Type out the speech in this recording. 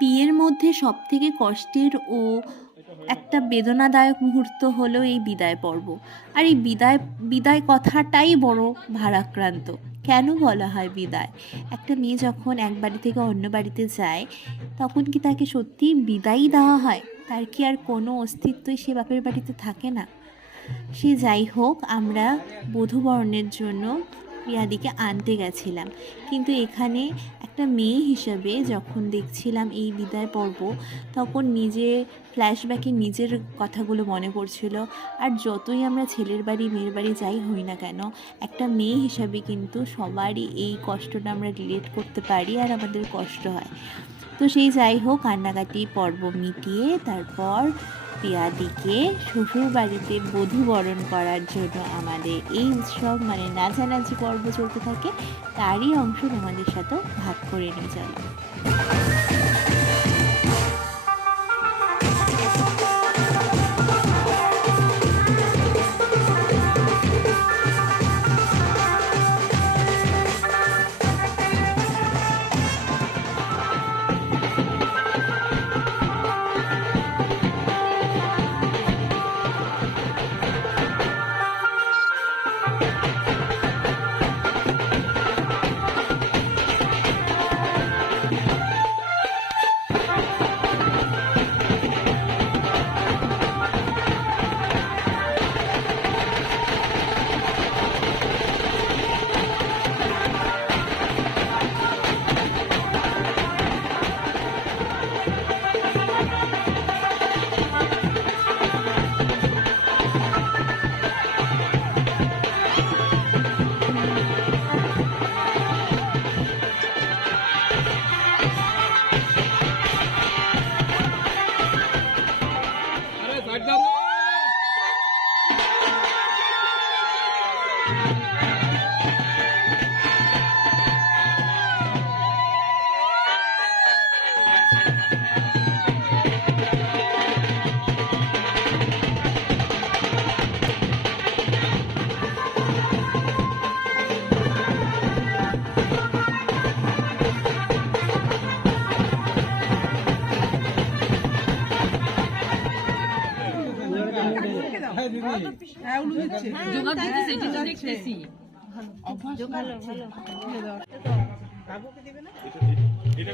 বিয়ের মধ্যে সবথেকে কষ্টের ও একটা বেদনাদায়ক মুহূর্ত হলো এই বিদায় পর্ব। আর এই বিদায় বিদায় কথাটাই বড় ভারাক্রান্ত। কেন বলা হয় বিদায়? একটা মেয়ে যখন এক বাড়ি থেকে অন্য বাড়িতে যায়, তখন কি তাকে সত্যিই বিদায়ই দেওয়া হয়? তার কি আর কোনো অস্তিত্বই সে বাপের বাড়িতে থাকে না? সে যাই হোক, আমরা বধূবরণের জন্য প্রিয়াদিকে আনতে গেছিলাম, কিন্তু এখানে একটা মেয়ে হিসাবে যখন দেখছিলাম এই বিদায় পর্ব, তখন ফ্ল্যাশব্যাকে নিজের কথাগুলো মনে পড়ছিল। আর যতই আমরা ছেলের বাড়ি মেয়ের বাড়ি যাই হই না কেন, একটা মেয়ে হিসাবে কিন্তু সবারই এই কষ্টটা আমরা রিলেট করতে পারি, আর আমাদের কষ্ট হয়। তো সেই যাই হোক, কান্নাকাটি পর্ব মিটিয়ে তারপর প্রিয়াদিকে শ্বশুর বাড়িতে বধূবরণ করার জন্য আমাদের এই উৎসব মানে নাচানাচি পর্ব চলতে থাকে। তারই অংশ তোমাদের সাথেও ভাগ করে নিয়ে চলো। বাবুকে দিবে না? এটা